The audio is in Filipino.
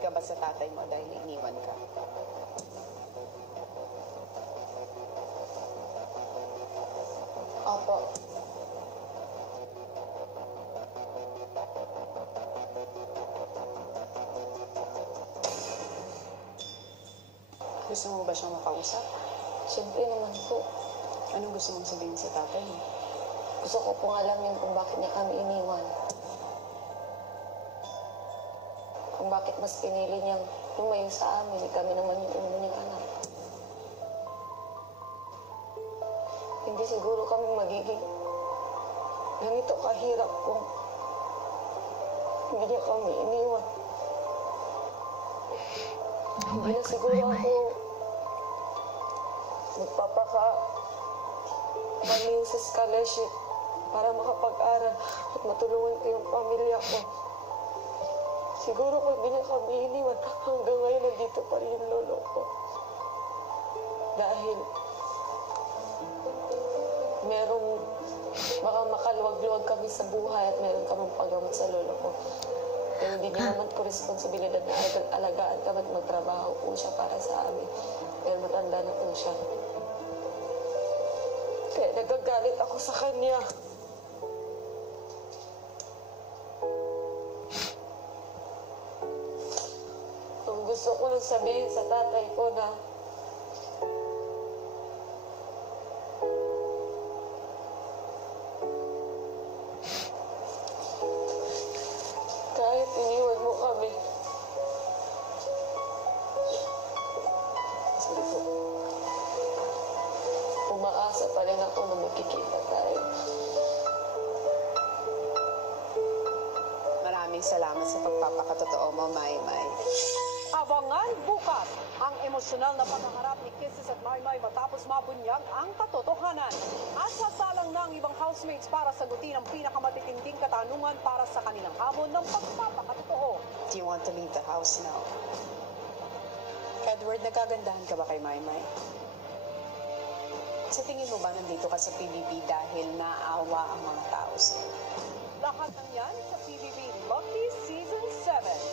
ka ba sa tatay mo dahil iniwan ka? Opo. Gusto mo ba siyang makausap? Siyempre naman po. Anong gusto mong sabihin sa tatay mo? Gusto ko pong alamin kung bakit niya kami iniwan. Kung bakit mas pinili niyang lumayo sa amin, kami naman yung una niyang anak. Hindi siguro kami magiging ganito kahirap kung hindi niya kami iniwan. Hindi na siguro ako magpapaka-baliw sa scholarship para makapag-aral at matulungan ko yung pamilya ko. Siguro kung hindi niya kami iniwan, hanggang ngayon nandito pa rin yung lolo ko. Dahil merong baka makaluwag-luwag kami sa buhay at meron kaming paggamot sa lolo ko. Pero hindi niya naman ko responsibilidad na alagaan kami at magtrabaho po siya para sa amin. Pero matanda na po siya. Kaya nagagalit ako sa kanya. Ang gusto ko lang sabihin sa tatay ko na kahit iniwan mo kami, sige po, umaasa pa rin ako na magkikita tayo. Maraming salamat sa pagpapakatotoo mo, Maymay. Abangan bukas ang emosyonal na paghaharap ni Kisses at Maymay matapos mabunyag ang katotohanan. At sasalang na ang ibang housemates para sagutin ang pinakamatitinding katanungan para sa kanilang hamon ng pagpapakatotoo. Do you want to leave the house now? Edward, nagagandahan ka ba kay Maymay? Sa tingin mo ba nandito ka sa PBB dahil naawa ang mga tao sa'yo? Lahat ng yan sa PBB Lucky Season 7.